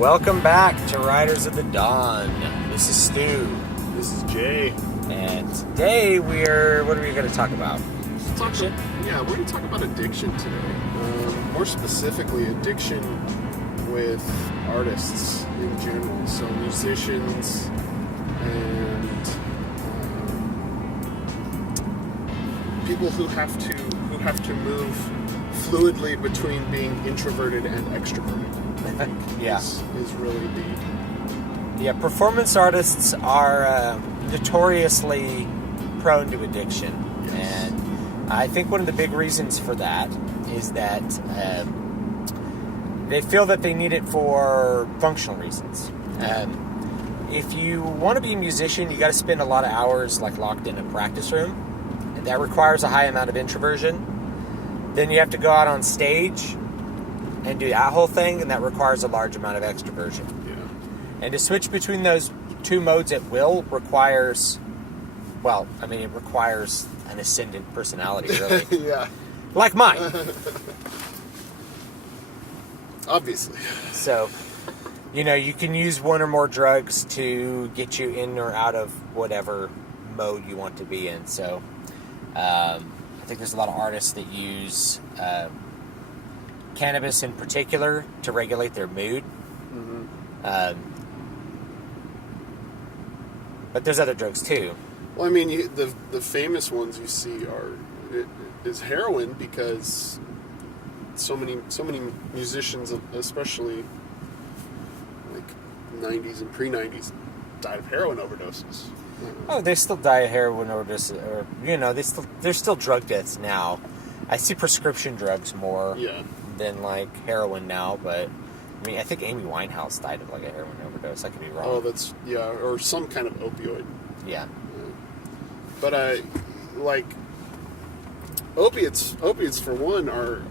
Welcome back to Riders of the Dawn. This is Stu. This is Jay. And today what are we going to talk about? Addiction? We're going to talk about addiction today. More specifically, addiction with artists in general. So musicians and people who have to move fluidly between being introverted and extroverted. I think is really the... Yeah, performance artists are notoriously prone to addiction. Yes. And I think one of the big reasons for that is that they feel that they need it for functional reasons. If you want to be a musician, you got to spend a lot of hours locked in a practice room. And that requires a high amount of introversion. Then you have to go out on stage and do that whole thing, and that requires a large amount of extroversion. Yeah. And to switch between those two modes at will requires an ascendant personality, really. Yeah. Like mine. Obviously. So, you can use one or more drugs to get you in or out of whatever mode you want to be in. So, I think there's a lot of artists that use cannabis in particular to regulate their mood. Mm-hmm. But there's other drugs too. Well, I mean, the famous ones you see is heroin, because so many musicians, especially like 90s and pre-90s, died of heroin overdoses. Oh, they still die of heroin overdoses, or there's still drug deaths now. I see prescription drugs more than heroin now, but I mean, I think Amy Winehouse died of a heroin overdose. I could be wrong. Oh, that's or some kind of opioid. Yeah. But opiates for one are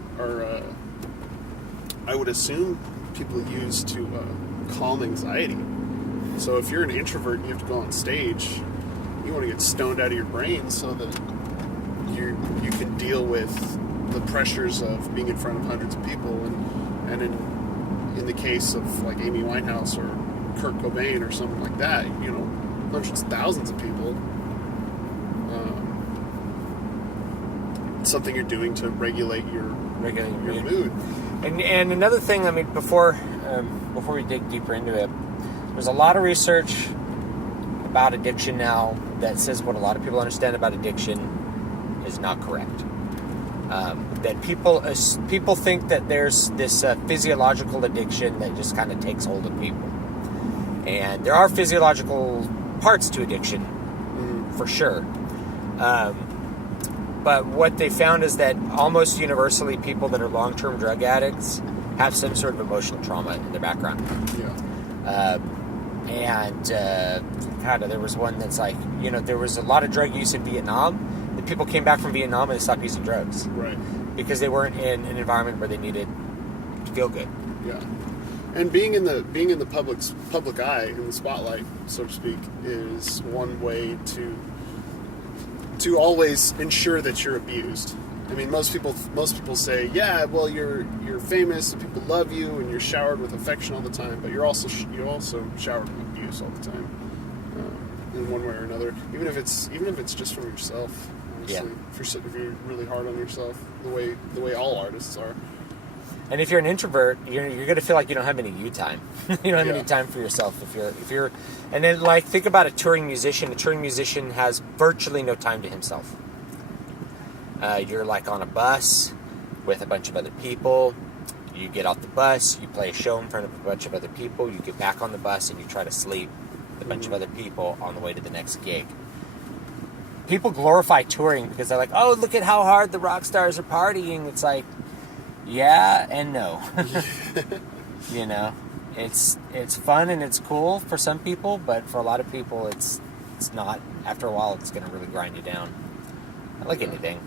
I would assume people use to calm anxiety. So if you're an introvert and you have to go on stage, you want to get stoned out of your brain so that you can deal with the pressures of being in front of hundreds of people, and in the case of Amy Winehouse or Kurt Cobain or something like that, hundreds, thousands of people. Something you're doing to regulate your mood. And another thing, I mean, before we dig deeper into it, there's a lot of research about addiction now that says what a lot of people understand about addiction is not correct. That people think that there's this physiological addiction that just kind of takes hold of people. And there are physiological parts to addiction, for sure. But what they found is that almost universally people that are long-term drug addicts have some sort of emotional trauma in their background. Yeah. There was one that's there was a lot of drug use in Vietnam. The people came back from Vietnam and they stopped using drugs. Right. Because they weren't in an environment where they needed to feel good. Yeah. And being in the public eye, in the spotlight, so to speak, is one way to always ensure that you're abused. I mean, most people say, yeah, well, you're famous and people love you and you're showered with affection all the time, but you're also showered with abuse all the time, in one way or another. Even if it's just from yourself. Honestly, if you're really hard on yourself, the way all artists are. And if you're an introvert, you're going to feel like you don't have any you time. You don't have any time for yourself. If you're, and then think about a touring musician. A touring musician has virtually no time to himself. You're on a bus with a bunch of other people. You get off the bus, you play a show in front of a bunch of other people. You get back on the bus and you try to sleep with a bunch of other people on the way to the next gig. People glorify touring because they're like, oh, look at how hard the rock stars are partying. It's yeah and no. It's fun and it's cool for some people, but for a lot of people it's not. After a while, it's going to really grind you down. Like anything.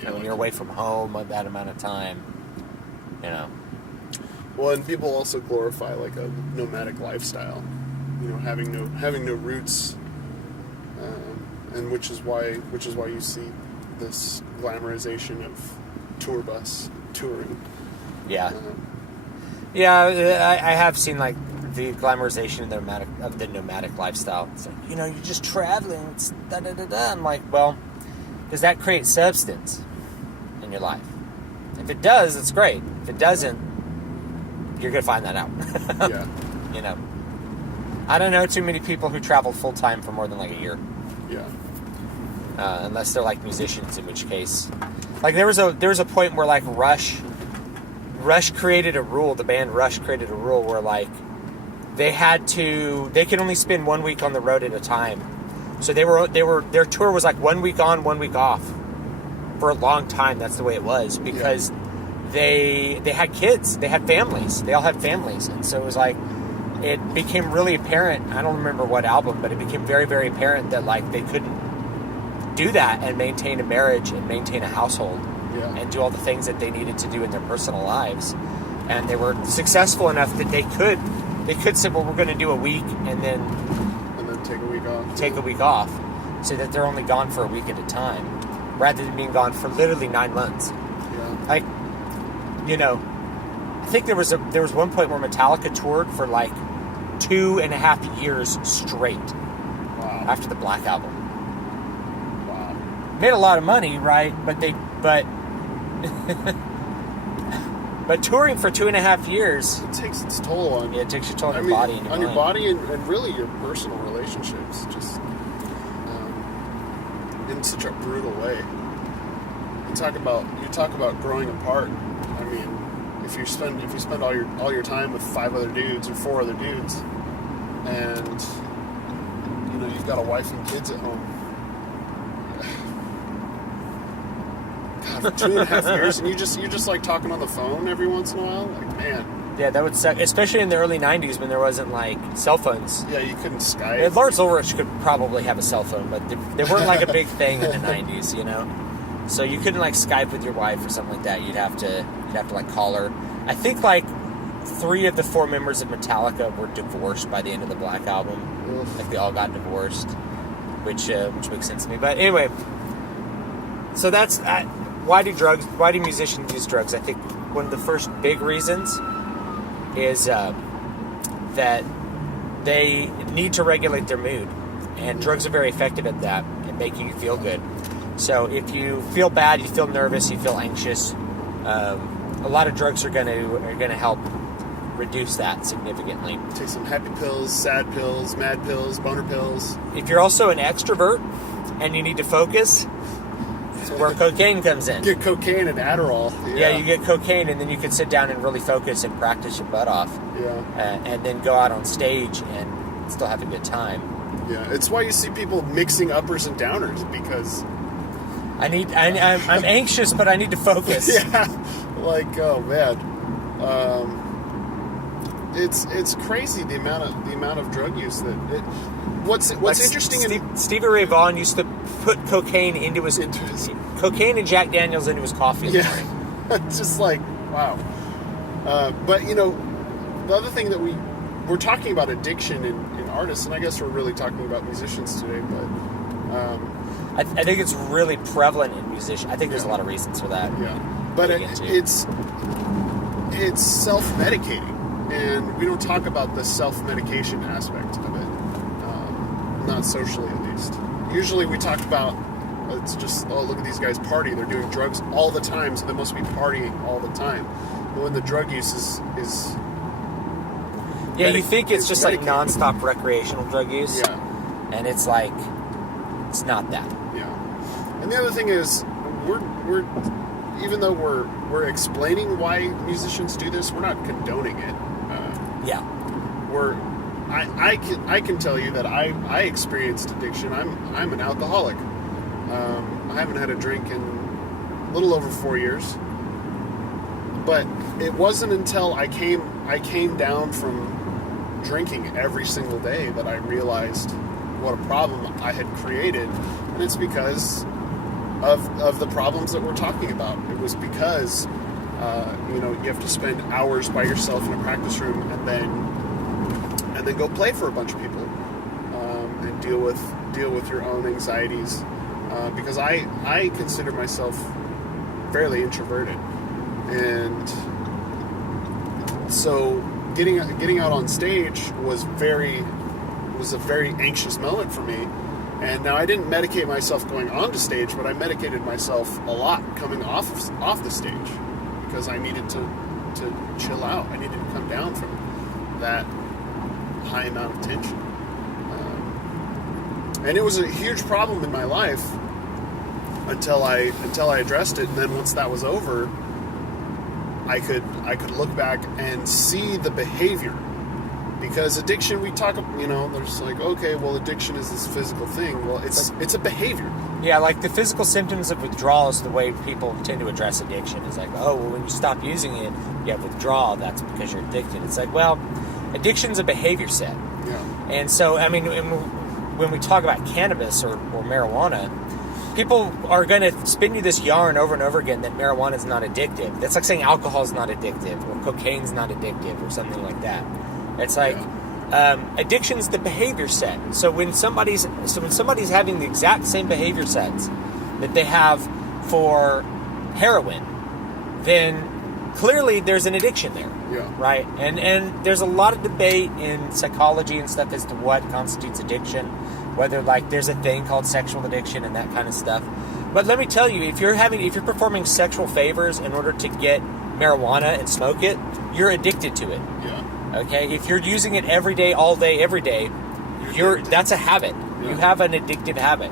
When you're away from home that amount of time, Well, and people also glorify a nomadic lifestyle, having no roots, and which is why you see this glamorization of tour bus touring. Yeah. Yeah, I have seen like the glamorization of the nomadic lifestyle. It's like, you're just traveling. It's da da da da. I'm like, well, does that create substance in your life? If it does, it's great. If it doesn't, you're gonna find that out. Yeah. I don't know too many people who travel full time for more than like a year. Yeah. Unless they're like musicians, in which case, like there was a point where like Rush created a rule. The band Rush created a rule where like they could only spend 1 week on the road at a time. So their tour was like 1 week on, 1 week off for a long time. That's the way it was because they had kids, they had families, they all had families, and so it was like it became really apparent. I don't remember what album, but it became very, very apparent that like they couldn't do that and maintain a marriage and maintain a household and do all the things that they needed to do in their personal lives. And they were successful enough that they could say, well, we're going to do a week and then take a week off so that they're only gone for a week at a time rather than being gone for literally 9 months. Like, I think there was one point where Metallica toured for like 2.5 years straight after the Black Album. Made a lot of money, right? But touring for 2.5 years, it takes its toll on it takes your toll on your body and your body and really your personal relationships, just in such a brutal way. You talk about growing apart. I mean, if you spend all your time with 5 other dudes or 4 other dudes, and you've got a wife and kids at home. For 2.5 years, and you're just like talking on the phone every once in a while. Like, man. Yeah, that would suck. Especially in the early 90s when there wasn't like cell phones. Yeah, you couldn't Skype. Yeah, Lars Ulrich could probably have a cell phone, but they weren't like a big thing in the 90s, So you couldn't like Skype with your wife or something like that. You'd have to like call her. I think like 3 of the 4 members of Metallica were divorced by the end of the Black Album. Oof. Like they all got divorced, which makes sense to me. But anyway, so that's. Why do musicians use drugs? I think one of the first big reasons is that they need to regulate their mood. And drugs are very effective at that, at making you feel good. So if you feel bad, you feel nervous, you feel anxious, a lot of drugs are gonna help reduce that significantly. Take some happy pills, sad pills, mad pills, boner pills. If you're also an extrovert and you need to focus, that's where cocaine comes in. Get cocaine and Adderall. Yeah, you get cocaine, and then you can sit down and really focus and practice your butt off. Yeah. And then go out on stage and still have a good time. Yeah, it's why you see people mixing uppers and downers, because I'm anxious, but I need to focus. Yeah, like, oh man, it's crazy the amount of drug use that What's interesting? Stevie Ray Vaughan used to put cocaine into his cocaine and Jack Daniels into his coffee. Yeah, it's just like wow. But the other thing that we're talking about addiction in artists, and I guess we're really talking about musicians today, but I think it's really prevalent in musicians. I think there's a lot of reasons for that. Yeah, but it's self-medicating, and we don't talk about the self-medication aspect of it. Not socially, at least. Usually we talk about it's just, oh, look at these guys party. They're doing drugs all the time, so they must be partying all the time. But when the drug use is yeah, you think it's just like nonstop recreational drug use. Yeah. And it's like, it's not that. Yeah. And the other thing is, we're even though we're explaining why musicians do this, we're not condoning it. I can tell you that I experienced addiction. I'm an alcoholic. I haven't had a drink in a little over 4 years. But it wasn't until I came down from drinking every single day that I realized what a problem I had created, and it's because of the problems that we're talking about. It was because you have to spend hours by yourself in a practice room and then go play for a bunch of people and deal with your own anxieties. Because I consider myself fairly introverted, and so getting out on stage was a very anxious moment for me. And now I didn't medicate myself going onto stage, but I medicated myself a lot coming off the stage because I needed to chill out. I needed to come down from that high amount of tension. And it was a huge problem in my life until I addressed it. And then once that was over, I could look back and see the behavior. Because addiction, we talk, there's like, okay, well, addiction is this physical thing. Well, it's a behavior. Yeah, like the physical symptoms of withdrawal is the way people tend to address addiction. It's like, oh, well, when you stop using it, you have withdrawal. That's because you're addicted. It's like, well, addiction's a behavior set. Yeah. And so, I mean, when we talk about cannabis or marijuana, people are going to spin you this yarn over and over again that marijuana is not addictive. That's like saying alcohol is not addictive or cocaine's not addictive or something like that. It's like addiction's the behavior set. So when somebody's having the exact same behavior sets that they have for heroin, then clearly there's an addiction there. Yeah. Right? And there's a lot of debate in psychology and stuff as to what constitutes addiction, whether like there's a thing called sexual addiction and that kind of stuff. But let me tell you, if you're performing sexual favors in order to get marijuana and smoke it, you're addicted to it. Yeah. Okay, if you're using it every day, all day, every day, that's a habit. Yeah. You have an addictive habit,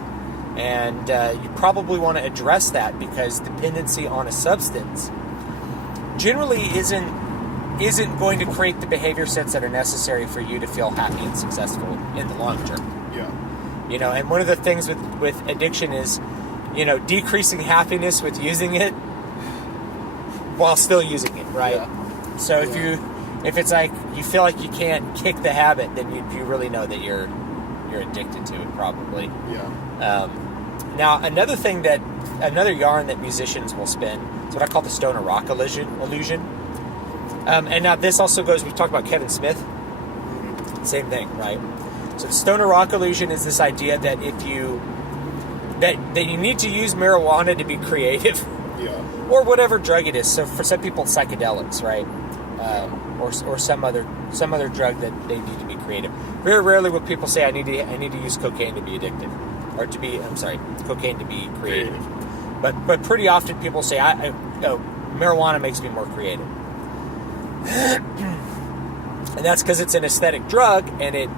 and you probably want to address that because dependency on a substance generally isn't going to create the behavior sets that are necessary for you to feel happy and successful in the long term. Yeah. And one of the things with addiction is, decreasing happiness with using it while still using it, right? Yeah. So if it's like you feel like you can't kick the habit, then you really know that you're addicted to it, probably. Yeah. Now, another yarn that musicians will spin is what I call the stoner rock illusion. And now this also goes, we talked about Kevin Smith. Same thing, right? So the stoner rock illusion is this idea that that you need to use marijuana to be creative. Yeah. Or whatever drug it is. So for some people, it's psychedelics, right? Or some other drug that they need to be creative. Very rarely will people say, I need to use cocaine to be addicted, or cocaine to be creative. But pretty often people say, marijuana makes me more creative, and that's because it's an aesthetic drug and it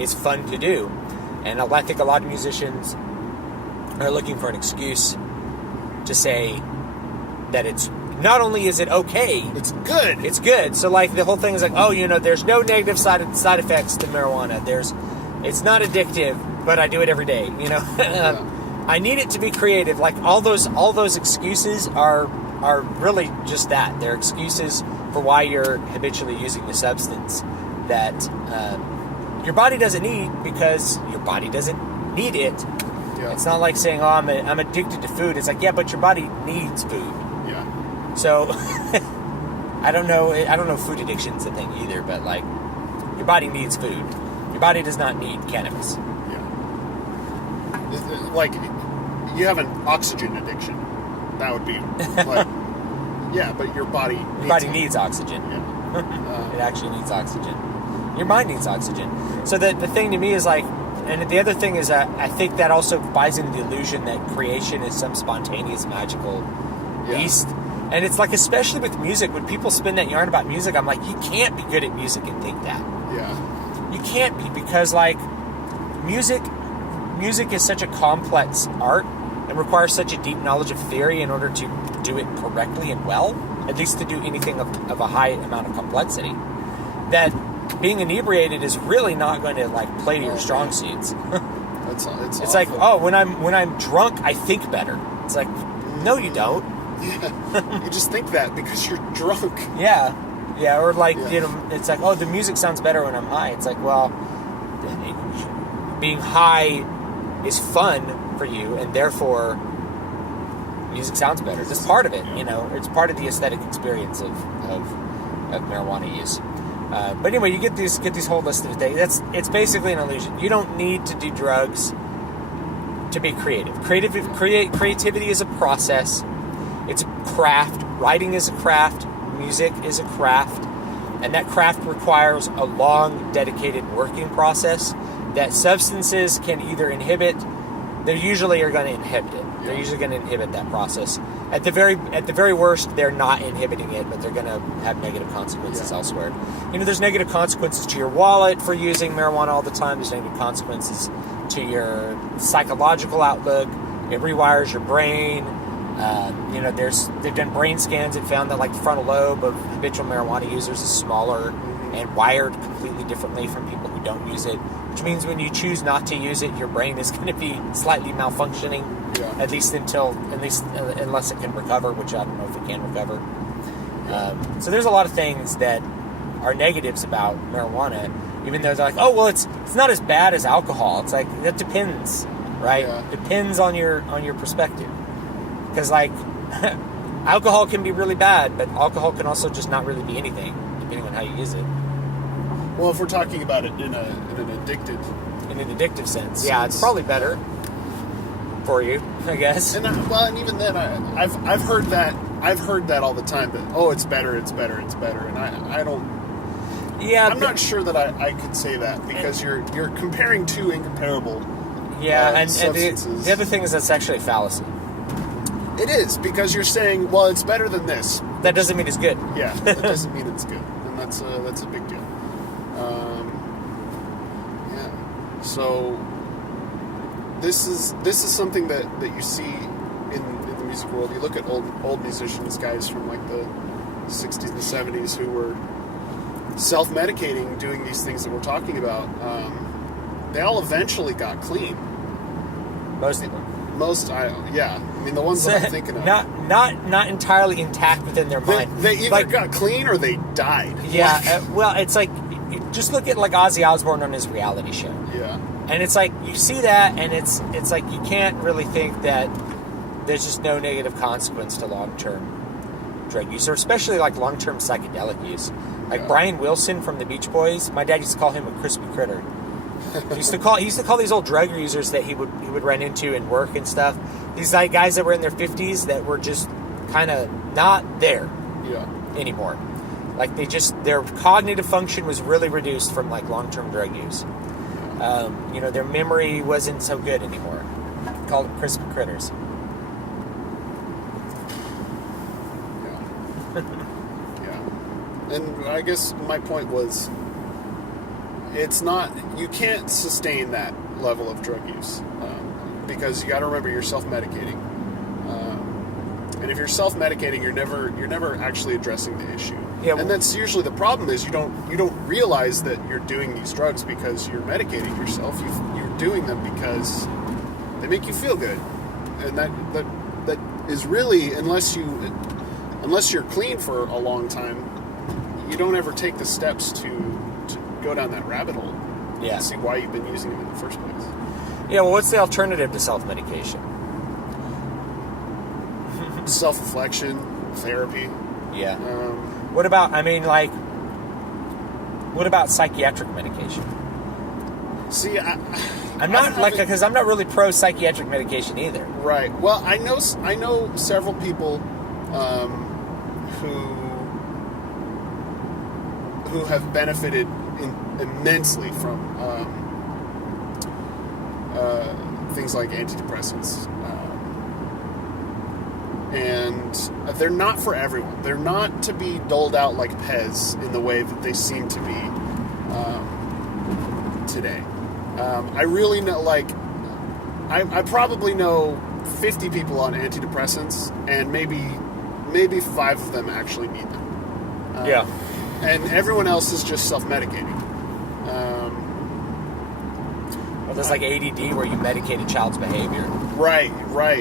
is fun to do. And I think a lot of musicians are looking for an excuse to say that it's. Not only is it okay, it's good. It's good. So like the whole thing is like, there's no negative side effects to marijuana. It's not addictive, but I do it every day. Yeah. I need it to be creative. Like all those excuses are really just that. They're excuses for why you're habitually using the substance that your body doesn't need because your body doesn't need it. Yeah. It's not like saying, I'm addicted to food. It's like, yeah, but your body needs food. Yeah. So, I don't know if food addiction's a thing either, but like, your body needs food. Your body does not need cannabis. Yeah. Like, you have an oxygen addiction. That would be like, yeah, but your body needs oxygen. Yeah. It actually needs oxygen. Your mind needs oxygen. So the thing to me is like, and the other thing is I think that also buys into the illusion that creation is some spontaneous, magical beast. And it's like, especially with music, when people spin that yarn about music, I'm like, you can't be good at music and think that. Yeah. You can't be, because like music is such a complex art and requires such a deep knowledge of theory in order to do it correctly and well, at least to do anything of a high amount of complexity, that being inebriated is really not going to like play to your strong suits. It's like, when I'm drunk, I think better. It's like, no, you don't. Yeah. You just think that because you're drunk. Yeah, or like, it's like, the music sounds better when I'm high. It's like, well, being high is fun for you, and therefore music sounds better. It's just part of it, It's part of the aesthetic experience of marijuana use. But anyway, you get these whole list of things. It's basically an illusion. You don't need to do drugs to be creative. Creativity is a process. It's a craft. Writing is a craft. Music is a craft. And that craft requires a long, dedicated working process that substances can either inhibit. They usually are going to inhibit it. They're usually going to inhibit that process. At the very worst, they're not inhibiting it, but they're going to have negative consequences elsewhere. There's negative consequences to your wallet for using marijuana all the time. There's negative consequences to your psychological outlook. It rewires your brain. They've done brain scans and found that like the frontal lobe of habitual marijuana users is smaller and wired completely differently from people who don't use it, which means when you choose not to use it, your brain is going to be slightly malfunctioning, at least unless it can recover, which I don't know if it can recover. So there's a lot of things that are negatives about marijuana, even though they're like, oh well, it's not as bad as alcohol. It's like that depends, right? Yeah. Depends on your perspective, because like alcohol can be really bad, but alcohol can also just not really be anything depending on how you use it. Well, if we're talking about it in an addictive sense, yeah, it's probably better for you, I guess. And even then, I've heard that all the time. That it's better, and I don't. Yeah, I'm not sure that I could say that because you're comparing two incomparable. Yeah, and substances. The other thing is that's actually a fallacy. It is, because you're saying, well, it's better than this. That doesn't mean it's good. Yeah, that doesn't mean it's good, and that's a big deal. So this is something that you see in the music world. You look at old musicians, guys from like the 60s and 70s who were self-medicating, doing these things that we're talking about. They all eventually got clean. Most of them. I mean, the ones that I'm thinking of. Not entirely intact within their mind. They either got clean or they died. Yeah, well, it's like, just look at like Ozzy Osbourne on his reality show. Yeah. And it's like, you see that, and it's like you can't really think that there's just no negative consequence to long-term drug use, or especially like long-term psychedelic use. Like Brian Wilson from the Beach Boys, my dad used to call him a crispy critter. He used to call these old drug users that he would run into in work and stuff. These like guys that were in their 50s that were just kind of not there anymore. Like their cognitive function was really reduced from like long-term drug use. Their memory wasn't so good anymore. He called them crispy critters. And I guess my point was, you can't sustain that level of drug use because you got to remember you're self-medicating, and if you're self-medicating, you're never actually addressing the issue. Yeah, and that's usually the problem is you don't realize that you're doing these drugs because you're medicating yourself. You're doing them because they make you feel good, and that is really unless you're clean for a long time, you don't ever take the steps to go down that rabbit hole and see why you've been using them in the first place. Yeah, well, what's the alternative to self-medication? Self-reflection, therapy. Yeah. What about psychiatric medication? See, I'm not really pro psychiatric medication either. Right. Well, I know several people who have benefited immensely from things like antidepressants, and they're not for everyone. They're not to be doled out like Pez in the way that they seem to be today. I really know, like, I probably know 50 people on antidepressants, and maybe 5 of them actually need them. And everyone else is just self-medicating. Well, there's like ADD where you medicate a child's behavior. Right,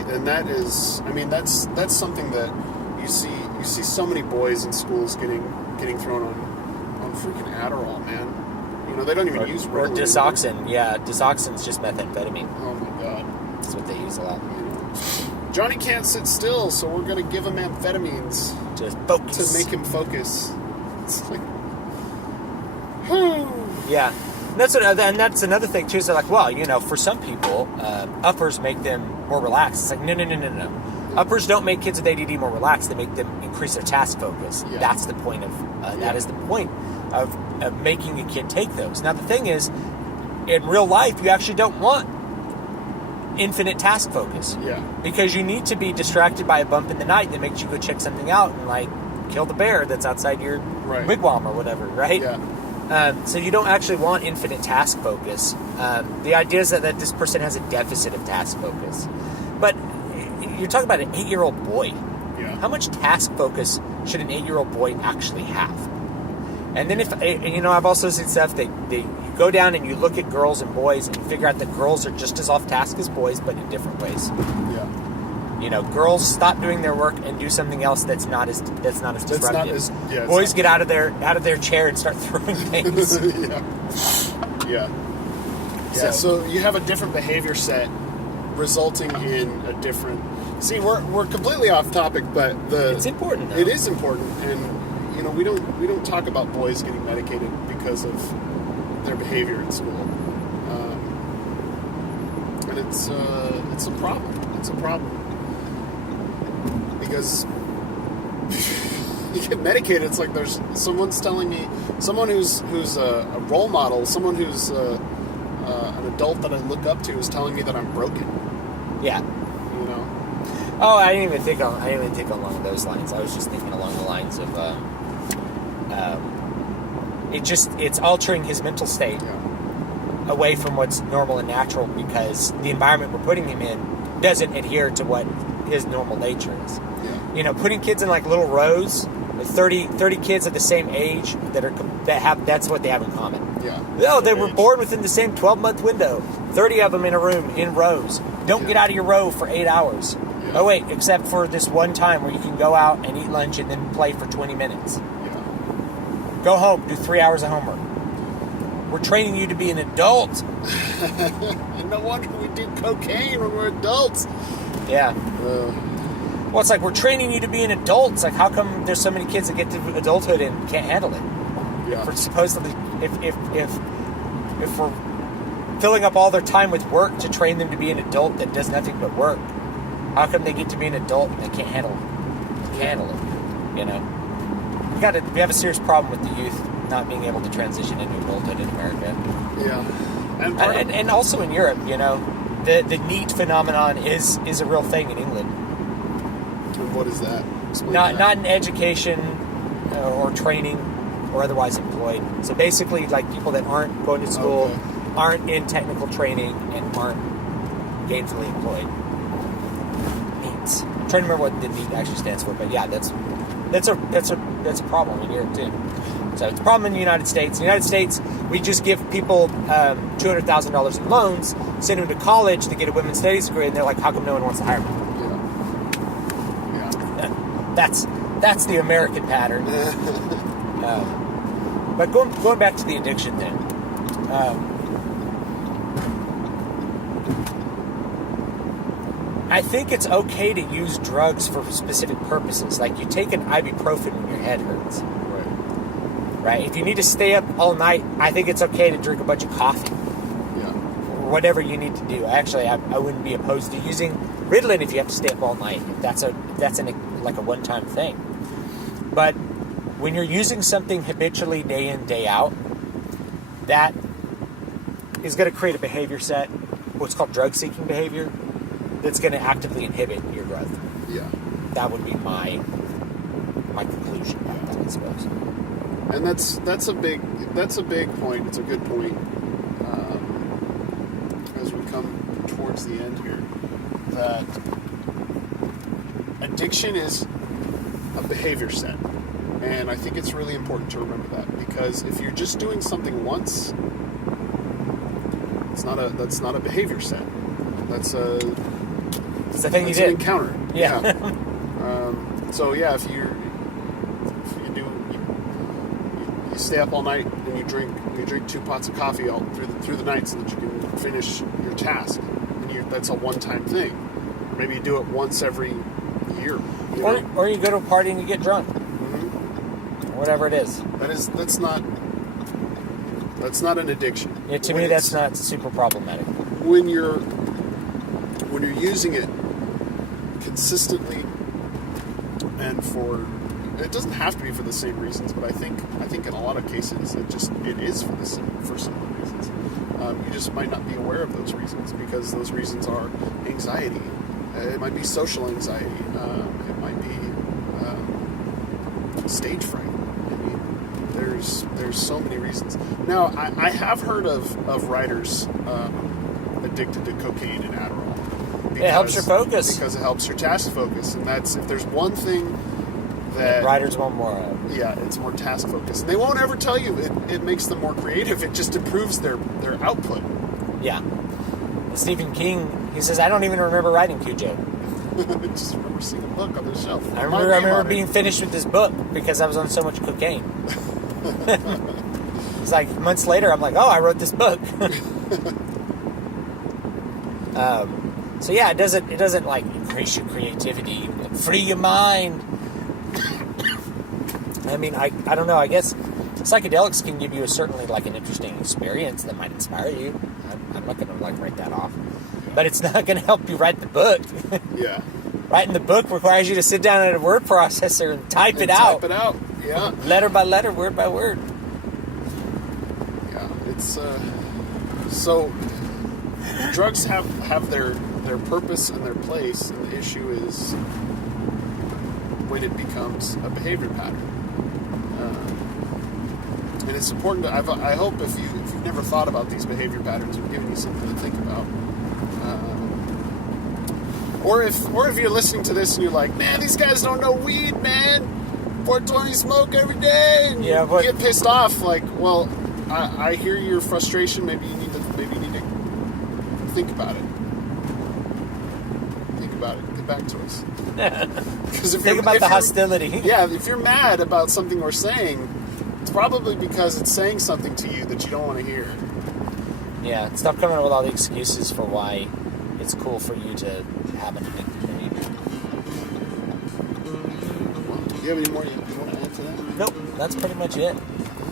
and that is, I mean, that's something that you see so many boys in schools getting thrown on freaking Adderall, man. They don't even use or Disoxin. Anymore. Yeah, Disoxin's just methamphetamine. Oh my god, that's what they use a lot. Johnny can't sit still, so we're gonna give him amphetamines to make him focus. It's like, yeah. And that's another thing too. So like, well, for some people, uppers make them more relaxed. It's like, no. Uppers don't make kids with ADD more relaxed. They make them increase their task focus. Yeah. That's the point of that is the point of making a kid take those. Now the thing is, in real life, you actually don't want infinite task focus. Yeah. Because you need to be distracted by a bump in the night that makes you go check something out and like kill the bear that's outside your wigwam or whatever, right? Yeah. So you don't actually want infinite task focus. The idea is that this person has a deficit of task focus. But you're talking about an 8-year-old boy. Yeah. How much task focus should an 8-year-old boy actually have? And then I've also seen stuff that you go down and you look at girls and boys and figure out that girls are just as off task as boys, but in different ways. Yeah. Girls stop doing their work and do something else that's not as disruptive. Boys get out of their chair and start throwing things. Yeah. So you have a different behavior set, resulting in a different. See, we're completely off topic, but it's important. Though. It is important, and we don't talk about boys getting medicated because of their behavior in school, and it's a problem. It's a problem because you get medicated. It's like there's someone's telling me, someone who's a role model, someone who's an adult that I look up to is telling me that I'm broken. Yeah. Oh, I didn't even think along those lines. I was just thinking along the lines of it's altering his mental state away from what's normal and natural because the environment we're putting him in doesn't adhere to what his normal nature is. Yeah. Putting kids in like little rows, 30 kids of the same age that's what they have in common. Yeah. They were born within the same 12-month window. 30 of them in a room in rows. Don't get out of your row for 8 hours. Yeah. Oh wait, except for this one time where you can go out and eat lunch and then play for 20 minutes. Yeah. Go home, do 3 hours of homework. We're training you to be an adult. And no wonder we do cocaine when we're adults. Yeah. Well, it's like we're training you to be an adult. It's like, how come there's so many kids that get to adulthood and can't handle it? Yeah. For supposedly, if we're filling up all their time with work to train them to be an adult that does nothing but work, how come they get to be an adult and they can't handle it? We have a serious problem with the youth not being able to transition into adulthood in America. Yeah. And also in Europe, the NEET phenomenon is a real thing in England. And what is that? Not in education or training or otherwise employed. So basically, like people that aren't going to school, aren't in technical training, and aren't gainfully employed. NEET. I'm trying to remember what the NEET actually stands for, but yeah, that's a problem in Europe too. So it's a problem in the United States. In the United States, we just give people $200,000 in loans, send them to college to get a women's studies degree, and they're like, how come no one wants to hire me? Yeah. That's the American pattern. But going back to the addiction thing, I think it's okay to use drugs for specific purposes. Like you take an ibuprofen when your head hurts. Right? If you need to stay up all night, I think it's okay to drink a bunch of coffee. Yeah. Or whatever you need to do. Actually, I wouldn't be opposed to using Ritalin if you have to stay up all night. If that's a one-time thing. But when you're using something habitually day in, day out, that is going to create a behavior set, what's called drug-seeking behavior, that's going to actively inhibit your growth. Yeah. That would be my conclusion about that, I suppose. And that's a big point. It's a good point. As we come towards the end here, that addiction is a behavior set, and I think it's really important to remember that, because if you're just doing something once, that's not a behavior set. It's the thing you did. An encounter. Yeah. So yeah, if you stay up all night and you drink 2 pots of coffee all through the night so that you can finish your task, and that's a one-time thing. Or maybe you do it once every year. Or you go to a party and you get drunk. Mm-hmm. Or whatever it is. That's not an addiction. Yeah, to me, that's not super problematic. When you're using it consistently, and it doesn't have to be for the same reasons, but I think in a lot of cases it is for similar reasons. You just might not be aware of those reasons because those reasons are anxiety. It might be social anxiety. It might be stage fright. I mean, there's so many reasons. Now, I have heard of writers addicted to cocaine and Adderall. It helps your focus. Because it helps your task focus, and that's if there's one thing that writers want more of. Yeah, it's more task focused. And they won't ever tell you it makes them more creative. It just improves their output. Yeah. Stephen King, he says, I don't even remember writing QJ. I just remember seeing a book on the shelf. I remember being finished with this book because I was on so much cocaine. It's like months later, I'm like, oh, I wrote this book. So yeah, it doesn't like increase your creativity, free your mind. I mean, I don't know. I guess psychedelics can give you certainly like an interesting experience that might inspire you. I'm not going to like write that off, but it's not going to help you write the book. Yeah. Writing the book requires you to sit down at a word processor and type it out. Type it out. Yeah. Letter by letter, word by word. Yeah. It's so drugs have their purpose and their place, and the issue is when it becomes a behavior pattern. And it's important to, I hope if you've never thought about these behavior patterns, we've given you something to think about. Or if you're listening to this and you're like, man, these guys don't know weed, man. 420 smoke every day, and you get pissed off. Like, well, I hear your frustration. Maybe you need to think about it. Think about it. Get back to us. Because think about the hostility. Yeah, if you're mad about something we're saying, it's probably because it's saying something to you that you don't want to hear. Yeah, stop coming up with all the excuses for why it's cool for you to have an addictive behavior. Do you have any more you want to add to that? Nope, that's pretty much it.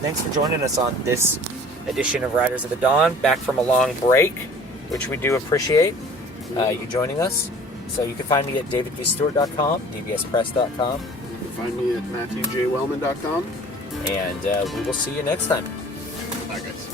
Thanks for joining us on this edition of Riders of the Dawn, back from a long break, which we do appreciate you joining us. So you can find me at davidvstewart.com, dbspress.com. You can find me at matthewjwellman.com. And we will see you next time. Bye, guys.